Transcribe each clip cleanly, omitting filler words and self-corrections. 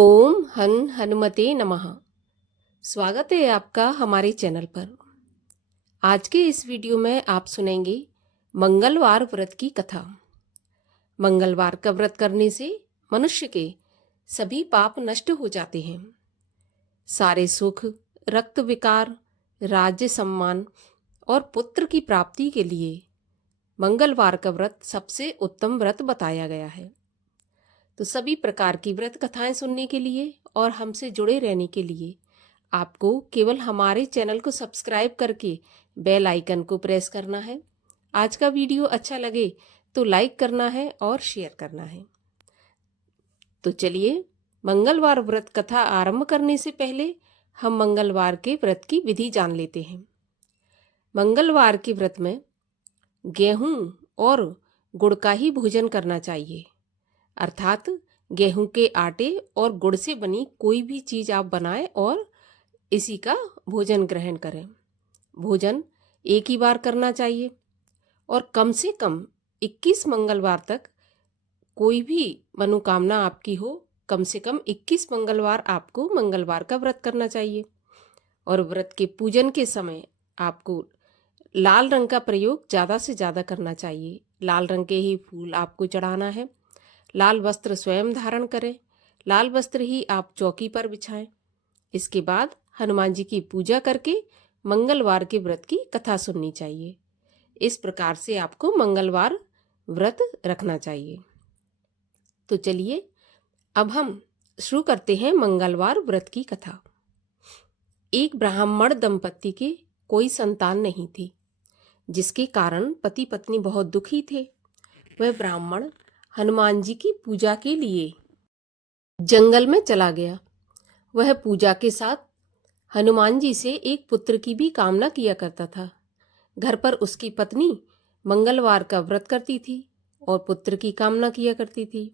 ओम हनुमते नमः। स्वागत है आपका हमारे चैनल पर। आज के इस वीडियो में आप सुनेंगे मंगलवार व्रत की कथा। मंगलवार का व्रत करने से मनुष्य के सभी पाप नष्ट हो जाते हैं। सारे सुख, रक्त विकार, राज्य सम्मान और पुत्र की प्राप्ति के लिए मंगलवार का व्रत सबसे उत्तम व्रत बताया गया है। तो सभी प्रकार की व्रत कथाएं सुनने के लिए और हमसे जुड़े रहने के लिए आपको केवल हमारे चैनल को सब्सक्राइब करके बेल आइकन को प्रेस करना है। आज का वीडियो अच्छा लगे तो लाइक करना है और शेयर करना है। तो चलिए, मंगलवार व्रत कथा आरंभ करने से पहले हम मंगलवार के व्रत की विधि जान लेते हैं। मंगलवार के व्रत में गेहूं और गुड़ का ही भोजन करना चाहिए, अर्थात गेहूं के आटे और गुड़ से बनी कोई भी चीज आप बनाएं और इसी का भोजन ग्रहण करें। भोजन एक ही बार करना चाहिए और कम से कम 21 मंगलवार तक, कोई भी मनोकामना आपकी हो, कम से कम 21 मंगलवार आपको मंगलवार का व्रत करना चाहिए। और व्रत के पूजन के समय आपको लाल रंग का प्रयोग ज़्यादा से ज़्यादा करना चाहिए। लाल रंग के ही फूल आपको चढ़ाना है। लाल वस्त्र स्वयं धारण करें। लाल वस्त्र ही आप चौकी पर बिछाएं। इसके बाद हनुमान जी की पूजा करके मंगलवार के व्रत की कथा सुननी चाहिए। इस प्रकार से आपको मंगलवार व्रत रखना चाहिए। तो चलिए, अब हम शुरू करते हैं मंगलवार व्रत की कथा। एक ब्राह्मण दंपत्ति के कोई संतान नहीं थी, जिसके कारण पति पत्नी बहुत दुखी थे। वह ब्राह्मण हनुमान जी की पूजा के लिए जंगल में चला गया। वह पूजा के साथ हनुमान जी से एक पुत्र की भी कामना किया करता था। घर पर उसकी पत्नी मंगलवार का व्रत करती थी और पुत्र की कामना किया करती थी।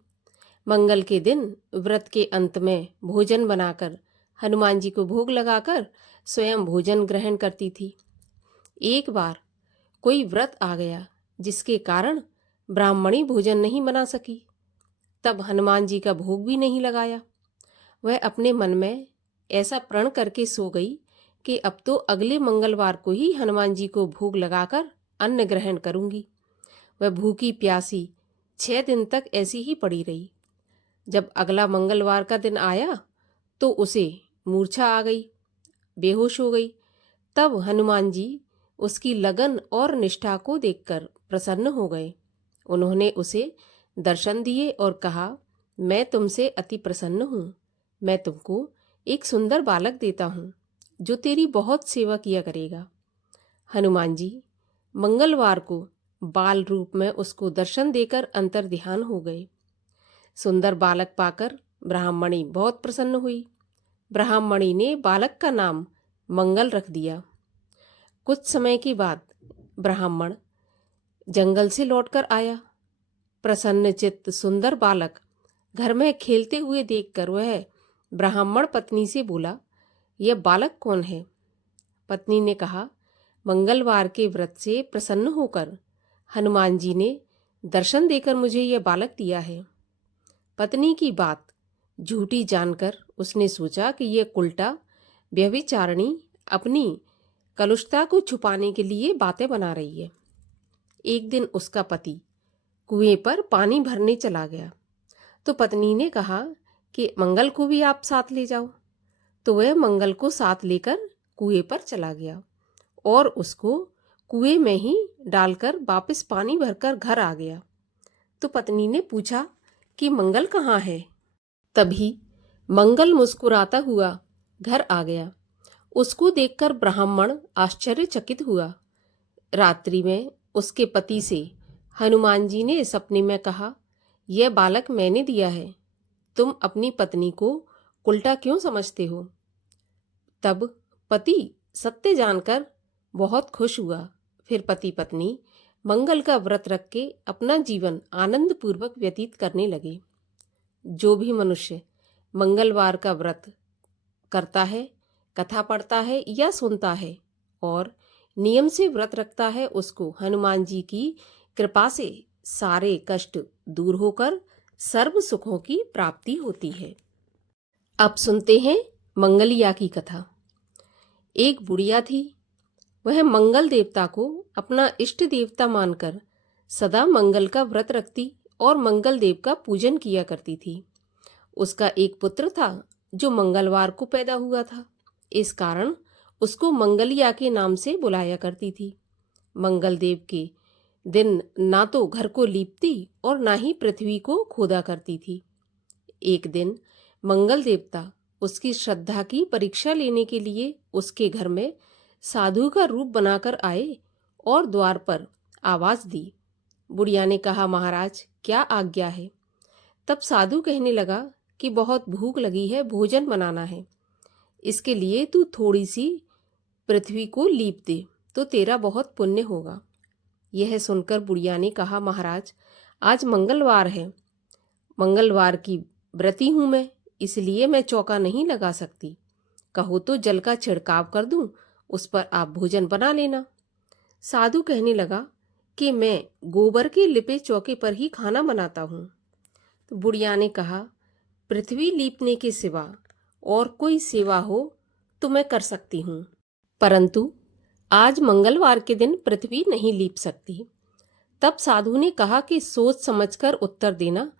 मंगल के दिन व्रत के अंत में भोजन बनाकर हनुमान जी को भोग लगाकर स्वयं भोजन ग्रहण करती थी। एक बार कोई व्रत आ गया, जिसके कारण ब्राह्मणी भोजन नहीं बना सकी। तब हनुमान जी का भोग भी नहीं लगाया। वह अपने मन में ऐसा प्रण करके सो गई कि अब तो अगले मंगलवार को ही हनुमान जी को भोग लगाकर अन्न ग्रहण करूंगी। वह भूखी प्यासी 6 दिन तक ऐसी ही पड़ी रही। जब अगला मंगलवार का दिन आया तो उसे मूर्छा आ गई, बेहोश हो गई। तब हनुमान जी उसकी लगन और निष्ठा को देखकर प्रसन्न हो गए। उन्होंने उसे दर्शन दिए और कहा, मैं तुमसे अति प्रसन्न हूँ। मैं तुमको एक सुंदर बालक देता हूँ, जो तेरी बहुत सेवा किया करेगा। हनुमान जी मंगलवार को बाल रूप में उसको दर्शन देकर अंतर्ध्यान हो गए। सुंदर बालक पाकर ब्राह्मणी बहुत प्रसन्न हुई। ब्राह्मणी ने बालक का नाम मंगल रख दिया। कुछ समय के बाद ब्राह्मण जंगल से लौटकर आया। प्रसन्न चित्त सुंदर बालक घर में खेलते हुए देखकर वह ब्राह्मण पत्नी से बोला, यह बालक कौन है? पत्नी ने कहा, मंगलवार के व्रत से प्रसन्न होकर हनुमान जी ने दर्शन देकर मुझे यह बालक दिया है। पत्नी की बात झूठी जानकर उसने सोचा कि यह उल्टा व्यभिचारिणी अपनी कलुषता को छुपाने के लिए बातें बना रही है। एक दिन उसका पति कुएं पर पानी भरने चला गया, तो पत्नी ने कहा कि मंगल को भी आप साथ ले जाओ। तो वह मंगल को साथ लेकर कुएं पर चला गया और उसको कुएं में ही डालकर वापस पानी भरकर घर आ गया। तो पत्नी ने पूछा कि मंगल कहाँ है? तभी मंगल मुस्कुराता हुआ घर आ गया। उसको देखकर ब्राह्मण आश्चर्यचकित हुआ। रात्रि में उसके पति से हनुमान जी ने सपने में कहा, यह बालक मैंने दिया है, तुम अपनी पत्नी को उल्टा क्यों समझते हो? तब पति सत्य जानकर बहुत खुश हुआ। फिर पति पत्नी मंगल का व्रत रख के अपना जीवन आनंद पूर्वक व्यतीत करने लगे। जो भी मनुष्य मंगलवार का व्रत करता है, कथा पढ़ता है या सुनता है और नियम से व्रत रखता है, उसको हनुमान जी की कृपा से सारे कष्ट दूर होकर सर्व सुखों की प्राप्ति होती है। अब सुनते हैं मंगलिया की कथा। एक बुढ़िया थी। वह मंगल देवता को अपना इष्ट देवता मानकर सदा मंगल का व्रत रखती और मंगल देव का पूजन किया करती थी। उसका एक पुत्र था जो मंगलवार को पैदा हुआ था। इस कारण उसको मंगलिया के नाम से बुलाया करती थी। मंगल देव के दिन ना तो घर को लीपती और ना ही पृथ्वी को खोदा करती थी। एक दिन मंगल देवता उसकी श्रद्धा की परीक्षा लेने के लिए उसके घर में साधु का रूप बनाकर आए और द्वार पर आवाज दी। बुढ़िया ने कहा, महाराज क्या आज्ञा है? तब साधु कहने लगा कि बहुत भूख लगी है, भोजन बनाना है। इसके लिए तू थोड़ी सी पृथ्वी को लीप दे तो तेरा बहुत पुण्य होगा। यह सुनकर बुढ़िया ने कहा, महाराज आज मंगलवार है, मंगलवार की व्रती हूं मैं, इसलिए मैं चौका नहीं लगा सकती। कहो तो जल का छिड़काव कर दूं, उस पर आप भोजन बना लेना। साधु कहने लगा कि मैं गोबर के लिपे चौके पर ही खाना बनाता हूँ। तो बुढ़िया ने कहा, पृथ्वी लीपने के सिवा और कोई सेवा हो तो मैं कर सकती हूँ, परंतु आज मंगलवार के दिन पृथ्वी नहीं लीप सकती। तब साधु ने कहा कि सोच समझकर उत्तर देना,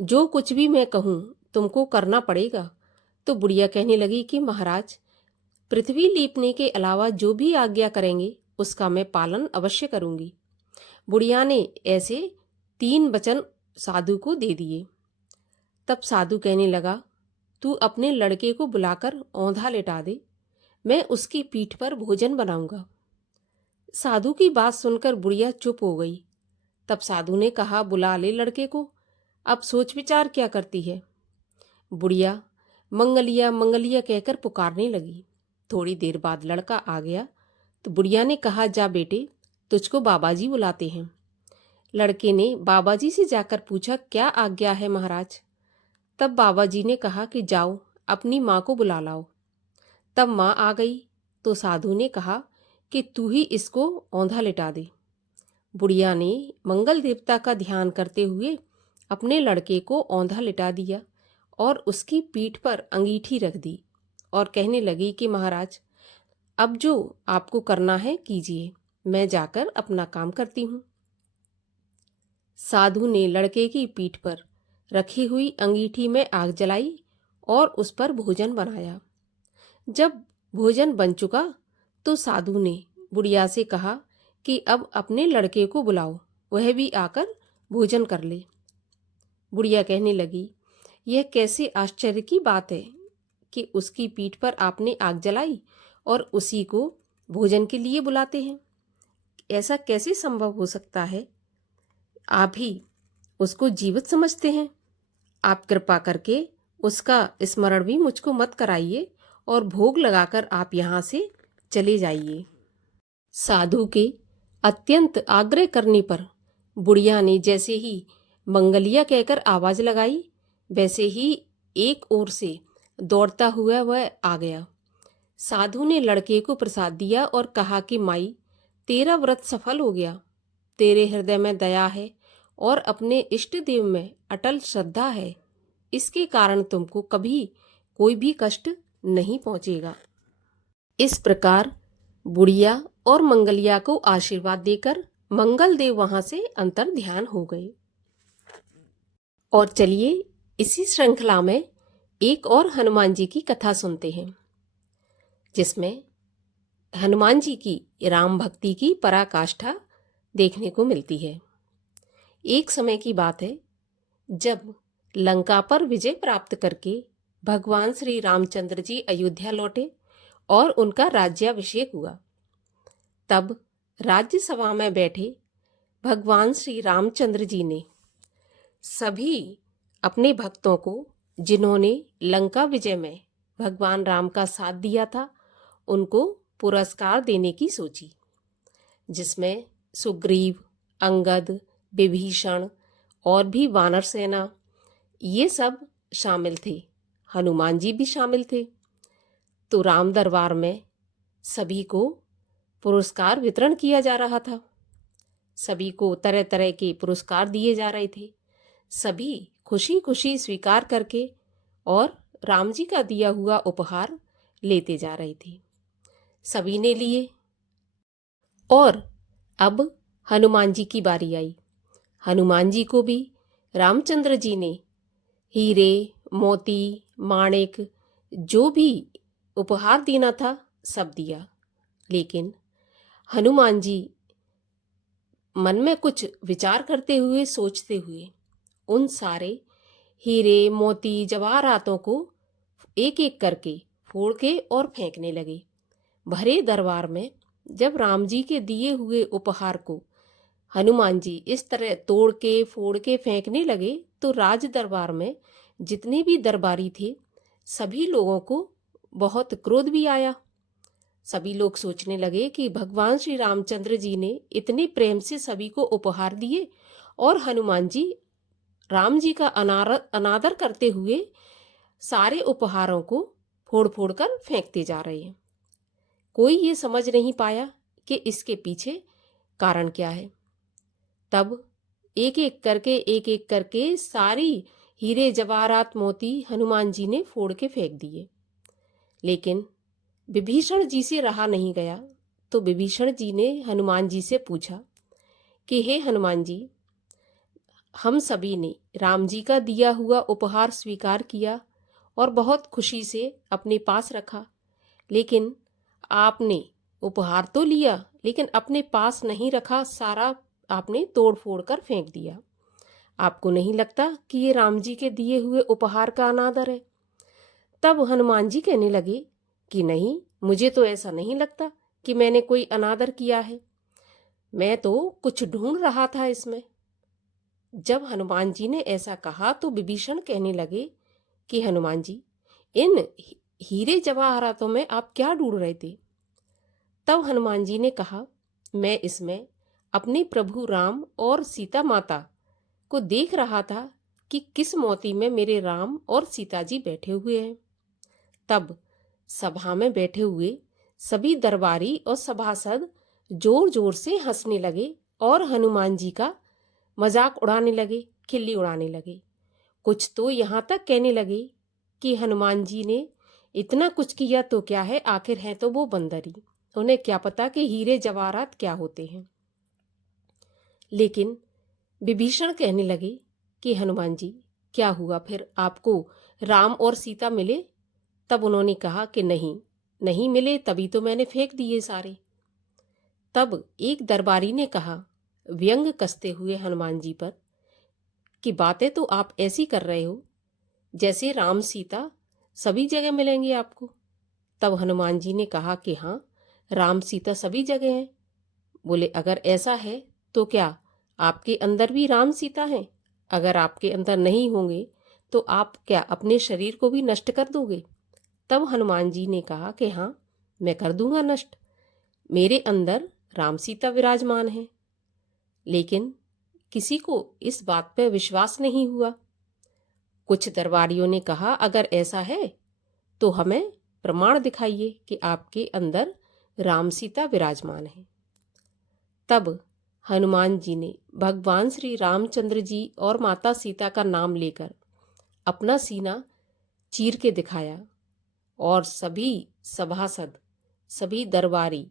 जो कुछ भी मैं कहूँ तुमको करना पड़ेगा। तो बुढ़िया कहने लगी कि महाराज पृथ्वी लीपने के अलावा जो भी आज्ञा करेंगे उसका मैं पालन अवश्य करूंगी। बुढ़िया ने ऐसे 3 वचन साधु को दे दिए। तब साधु कहने लगा, तू अपने लड़के को बुलाकर औंधा लेटा दे, मैं उसकी पीठ पर भोजन बनाऊंगा। साधु की बात सुनकर बुढ़िया चुप हो गई। तब साधु ने कहा, बुला ले लड़के को, अब सोच विचार क्या करती है। बुढ़िया मंगलिया मंगलिया कहकर पुकारने लगी। थोड़ी देर बाद लड़का आ गया तो बुढ़िया ने कहा, जा बेटे तुझको बाबाजी बुलाते हैं। लड़के ने बाबाजी से जाकर पूछा, क्या आज्ञा है महाराज? तब बाबाजी ने कहा कि जाओ अपनी माँ को बुला लाओ। तब माँ आ गई तो साधु ने कहा कि तू ही इसको औंधा लिटा दे। बुढ़िया ने मंगल देवता का ध्यान करते हुए अपने लड़के को औंधा लिटा दिया और उसकी पीठ पर अंगीठी रख दी और कहने लगी कि महाराज अब जो आपको करना है कीजिए, मैं जाकर अपना काम करती हूँ। साधु ने लड़के की पीठ पर रखी हुई अंगीठी में आग जलाई और उस पर भोजन बनाया। जब भोजन बन चुका तो साधु ने बुढ़िया से कहा कि अब अपने लड़के को बुलाओ, वह भी आकर भोजन कर ले। बुढ़िया कहने लगी, यह कैसे आश्चर्य की बात है कि उसकी पीठ पर आपने आग जलाई और उसी को भोजन के लिए बुलाते हैं। ऐसा कैसे संभव हो सकता है? आप ही उसको जीवित समझते हैं। आप कृपा करके उसका स्मरण भी मुझको मत कराइए और भोग लगाकर आप यहाँ से चले जाइए। साधु के अत्यंत आग्रह करने पर बुढ़िया ने जैसे ही मंगलिया कहकर आवाज लगाई, वैसे ही एक ओर से दौड़ता हुआ वह आ गया। साधु ने लड़के को प्रसाद दिया और कहा कि माई तेरा व्रत सफल हो गया, तेरे हृदय में दया है और अपने इष्ट देव में अटल श्रद्धा है, इसके कारण तुमको कभी कोई भी कष्ट नहीं पहुंचेगा। इस प्रकार बुढ़िया और मंगलिया को आशीर्वाद देकर मंगल देव वहां से अंतर ध्यान हो गए। और चलिए इसी श्रृंखला में एक और हनुमान जी की कथा सुनते हैं, जिसमें हनुमान जी की राम भक्ति की पराकाष्ठा देखने को मिलती है। एक समय की बात है जब लंका पर विजय प्राप्त करके भगवान श्री रामचंद्र जी अयोध्या लौटे और उनका राज्याभिषेक हुआ। तब राज्यसभा में बैठे भगवान श्री रामचंद्र जी ने सभी अपने भक्तों को, जिन्होंने लंका विजय में भगवान राम का साथ दिया था, उनको पुरस्कार देने की सोची, जिसमें सुग्रीव, अंगद, विभीषण और भी वानर सेना ये सब शामिल थे। हनुमान जी भी शामिल थे। तो राम दरबार में सभी को पुरस्कार वितरण किया जा रहा था। सभी को तरह तरह के पुरस्कार दिए जा रहे थे। सभी खुशी खुशी स्वीकार करके और राम जी का दिया हुआ उपहार लेते जा रहे थे। सभी ने लिए और अब हनुमान जी की बारी आई। हनुमान जी को भी रामचंद्र जी ने हीरे, मोती, माणिक जो भी उपहार देना था सब दिया। लेकिन हनुमान जी मन में कुछ विचार करते हुए, सोचते हुए उन सारे हीरे, मोती, जवाहरातों को एक एक करके फोड़ के और फेंकने लगे। भरे दरबार में जब राम जी के दिए हुए उपहार को हनुमान जी इस तरह तोड़ के, फोड़ के फेंकने लगे तो राज दरबार में जितने भी दरबारी थे सभी लोगों को बहुत क्रोध भी आया। सभी लोग सोचने लगे कि भगवान श्री रामचंद्र जी ने इतने प्रेम से सभी को उपहार दिए और हनुमान जी राम जी का अनादर करते हुए सारे उपहारों को फोड़ फोड़ कर फेंकते जा रहे हैं। कोई ये समझ नहीं पाया कि इसके पीछे कारण क्या है। तब एक एक करके सारी हीरे, जवाहरात, मोती हनुमान जी ने फोड़ के फेंक दिए। लेकिन विभीषण जी से रहा नहीं गया तो विभीषण जी ने हनुमान जी से पूछा कि हे हनुमान जी, हम सभी ने राम जी का दिया हुआ उपहार स्वीकार किया और बहुत खुशी से अपने पास रखा, लेकिन आपने उपहार तो लिया लेकिन अपने पास नहीं रखा, सारा आपने तोड़ फोड़ कर फेंक दिया। आपको नहीं लगता कि ये राम जी के दिए हुए उपहार का अनादर है? तब हनुमान जी कहने लगे कि नहीं, मुझे तो ऐसा नहीं लगता कि मैंने कोई अनादर किया है, मैं तो कुछ ढूंढ रहा था इसमें। जब हनुमान जी ने ऐसा कहा तो विभीषण कहने लगे कि हनुमान जी, इन हीरे जवाहरातों में आप क्या ढूंढ रहे थे? तब हनुमान जी ने कहा, मैं इसमें अपने प्रभु राम और सीता माता को देख रहा था कि किस मोती में मेरे राम और सीता जी बैठे हुए हैं। तब सभा में बैठे हुए सभी दरबारी और सभासद जोर जोर से हंसने लगे और हनुमान जी का मजाक उड़ाने लगे, खिल्ली उड़ाने लगे। कुछ तो यहाँ तक कहने लगे कि हनुमान जी ने इतना कुछ किया तो क्या है, आखिर है तो वो बंदरी, उन्हें क्या पता कि हीरे जवाहरात क्या होते हैं। लेकिन विभीषण कहने लगे कि हनुमान जी, क्या हुआ फिर, आपको राम और सीता मिले? तब उन्होंने कहा कि नहीं मिले, तभी तो मैंने फेंक दिए सारे। तब एक दरबारी ने कहा व्यंग कसते हुए हनुमान जी पर कि बातें तो आप ऐसी कर रहे हो जैसे राम सीता सभी जगह मिलेंगे आपको। तब हनुमान जी ने कहा कि हाँ, राम सीता सभी जगह हैं। बोले अगर ऐसा है तो क्या आपके अंदर भी राम सीता हैं? अगर आपके अंदर नहीं होंगे तो आप क्या अपने शरीर को भी नष्ट कर दोगे? तब हनुमान जी ने कहा कि हाँ, मैं कर दूंगा नष्ट, मेरे अंदर राम सीता विराजमान है। लेकिन किसी को इस बात पर विश्वास नहीं हुआ। कुछ दरबारियों ने कहा अगर ऐसा है तो हमें प्रमाण दिखाइए कि आपके अंदर राम सीता विराजमान है। तब हनुमान जी ने भगवान श्री रामचंद्र जी और माता सीता का नाम लेकर अपना सीना चीर के दिखाया और सभी सभासद, सभी दरबारी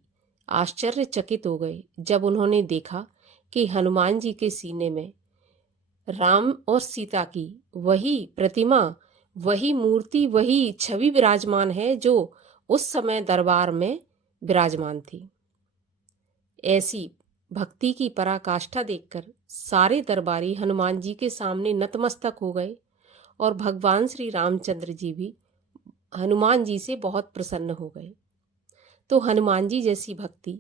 आश्चर्यचकित हो गए जब उन्होंने देखा कि हनुमान जी के सीने में राम और सीता की वही प्रतिमा, वही मूर्ति, वही छवि विराजमान है जो उस समय दरबार में विराजमान थी। ऐसी भक्ति की पराकाष्ठा देखकर सारे दरबारी हनुमान जी के सामने नतमस्तक हो गए और भगवान श्री रामचंद्र जी भी हनुमान जी से बहुत प्रसन्न हो गए। तो हनुमान जी जैसी भक्ति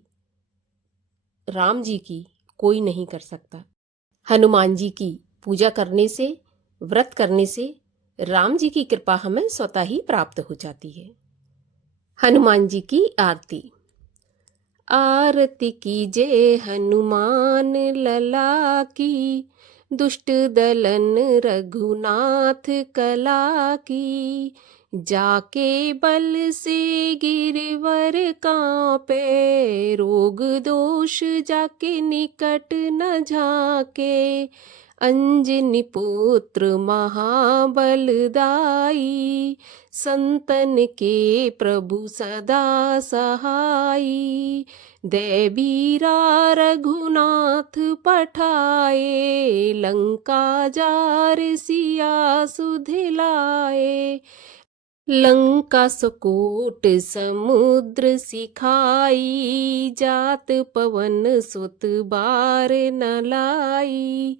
राम जी की कोई नहीं कर सकता। हनुमान जी की पूजा करने से, व्रत करने से राम जी की कृपा हमें स्वतः ही प्राप्त हो जाती है। हनुमान जी की आरती। आरती कीजे हनुमान लला की, दुष्ट दलन रघुनाथ कला की। जाके बल से गिरवर कांपे, रोग दोष जाके निकट न झाके। अंजनी पुत्र महाबलदाई, संतन के प्रभु सदा सहाई। दे बीरा रघुनाथ पठाए, लंका जार सिया सुधिलाए। लंका सकोट समुद्र सिखाई, जात पवन सुत बार न लाई।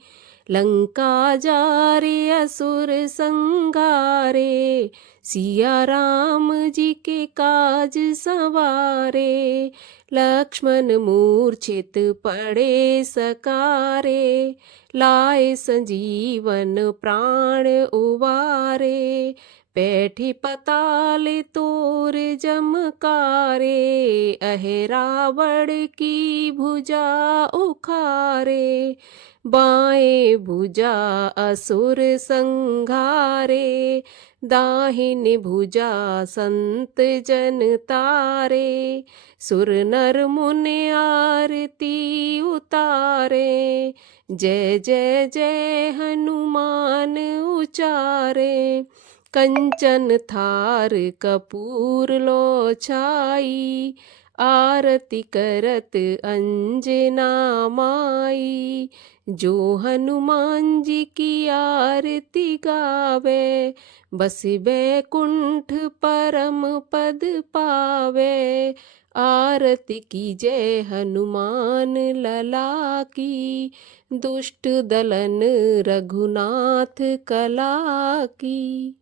लंका जारे असुर संगारे, सिया राम जी के काज संवारे। लक्ष्मण मूर्छित पड़े सकारे, लाए संजीवन प्राण उबारे। बैठे पताल तोर जमकारे, अहे रावण की भुजा उखारे। बाएं भुजा असुर संघारे, दाहिनी भुजा संत जन तारे। सुर नर मुनि आरती उतारे, जय जय जय हनुमान उचारे। कंचन थार कपूर लो छाई, आरती करत अंजना माई। जो हनुमान जी की आरती गावे, बस बैकुंठ परम पद पावे। आरती की जय हनुमान लला की, दुष्ट दलन रघुनाथ कला की।